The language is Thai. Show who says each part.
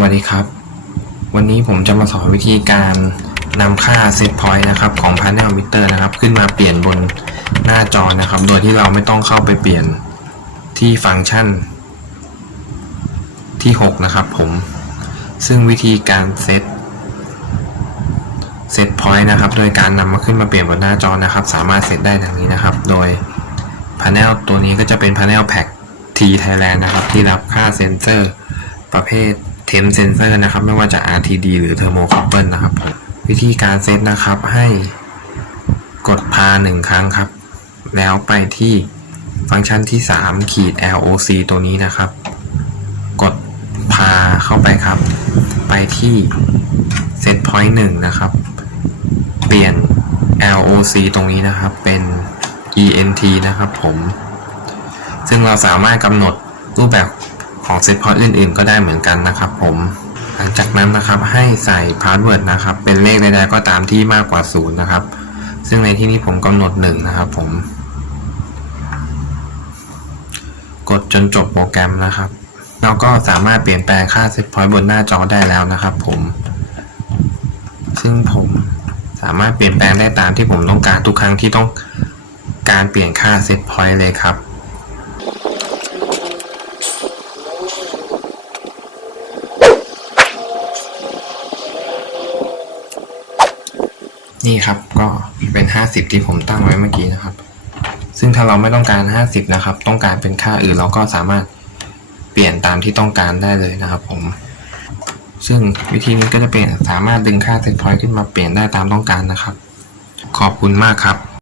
Speaker 1: สวัสดีครับ วันนี้ผมจะมาสอนวิธีการนำค่า set point นะครับของ panel meter นะครับ ขึ้นมาเปลี่ยนบนหน้าจอนะครับ โดยที่เราไม่ต้องเข้าไปเปลี่ยนที่ฟังก์ชัน ที่ 6 นะครับผม ซึ่งวิธีการเซต set point นะครับ โดยการนำมาขึ้นมาเปลี่ยนบนหน้าจอนะครับ สามารถเซตได้ดังนี้นะครับ โดย panel ตัวนี้ก็จะเป็น panel pack T Thailand นะครับ ที่รับค่าเซนเซอร์ประเภท temp sensor นะครับ ไม่ว่าจะ RTD หรือ thermocouple นะครับผมวิธีการเซตนะครับให้กดพาหนึ่งครั้งครับ แล้วไปที่ฟังก์ชันที่3ขีด LOC ตัวนี้นะครับ กดพาเข้าไปครับ ไปที่ set point 1นะครับ เปลี่ยน LOC ตรงนี้นะครับเป็น ENT นะครับผม ซึ่งเราสามารถกำหนดรูปแบบ ของเซตพอยต์อื่นๆ ก็ได้เหมือนกันนะครับผม หลังจากนั้นนะครับให้ใส่พาสเวิร์ดนะครับ เป็นเลขใดๆก็ตามที่มากกว่าศูนย์นะครับ ซึ่งในที่นี้ผมกำหนดหนึ่งนะครับผม กดจนจบโปรแกรมนะครับเราก็สามารถเปลี่ยนแปลงค่าเซตพอยต์บนหน้าจอได้แล้วนะครับผม ซึ่งผมสามารถเปลี่ยนแปลงได้ตามที่ผมต้องการทุกครั้งที่ต้องการเปลี่ยนค่าเซตพอยต์เลยครับ นี่ครับก็เป็น 50 ที่ผมตั้งไว้เมื่อกี้นะครับ ซึ่งถ้าเราไม่ต้องการ 50 นะครับ ต้องการเป็นค่าอื่นเราก็สามารถเปลี่ยนตามที่ต้องการได้เลยนะครับ ผม ซึ่งวิธีนี้ก็จะเป็นสามารถดึงค่าเซตพอยต์ขึ้นมาเปลี่ยนได้ตามต้องการนะครับ ขอบคุณมากครับ